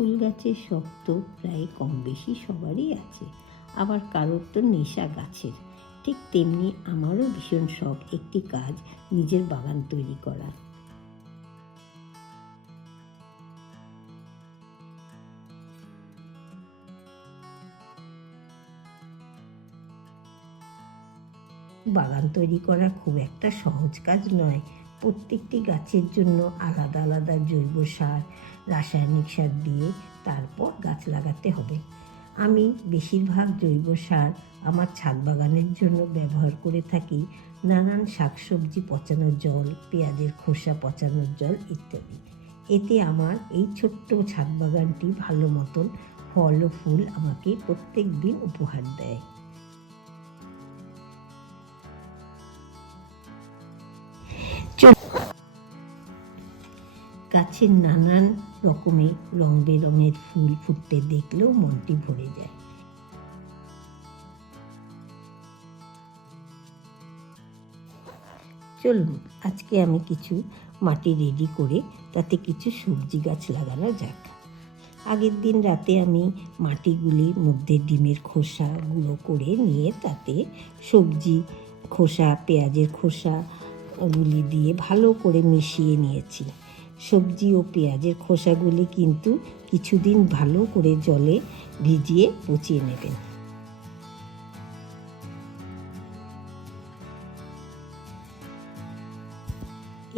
ফুল গাছের শখ তো প্রায় কম বেশি সবারই আছে, আবার কারোর তো নেশা গাছের। ঠিক তেমনি আমারও ভীষণ শখ একটি কাজ, নিজের বাগান তৈরি করা। বাগান তৈরি করা খুব একটা সহজ কাজ নয়। প্রত্যেকটি গাছের জন্য আলাদা আলাদা জৈব সার, রাসায়নিক সার দিয়ে তারপর গাছ লাগাতে হবে। আমি বেশিরভাগ জৈব সার আমার ছাদ বাগানের জন্য ব্যবহার করে থাকি। নানান শাকসবজি পচানোর জল, পেঁয়াজের খোসা পচানোর জল ইত্যাদি। এতে আমার এই ছোট্ট ছাদ বাগানটি ভালো মতন ফল ও ফুল আমাকে প্রত্যেক দিন উপহার দেয়। গাছের নানান রকমের রং বেরঙের ফুল ফুটতে দেখলেও মনটি ভরে যায়। চলুন আজকে আমি কিছু মাটি রেডি করে তাতে কিছু সবজি গাছ লাগানো যাক। আগের দিন রাতে আমি মাটিগুলির মধ্যে ডিমের খোসা গুঁড়ো করে নিয়ে তাতে সবজি খোসা, পেঁয়াজের খোসা গুলি দিয়ে ভালো করে মিশিয়ে নিয়েছি। সবজি ও পেঁয়াজের খোসাগুলি কিন্তু কিছুদিন ভালো করে জলে ভিজিয়ে পচিয়ে নেবেন।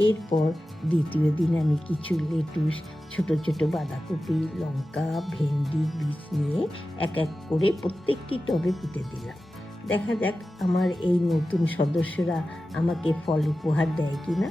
এরপর দ্বিতীয় দিন আমি কিছু লেটুস, ছোট ছোট বাঁধাকপি, লঙ্কা, ভেন্ডি বীজ নিয়ে এক এক করে প্রত্যেকটি টবে পুঁতে দিলাম। দেখা যাক আমার এই নতুন সদস্যরা আমাকে ফল উপহার দেয় কিনা।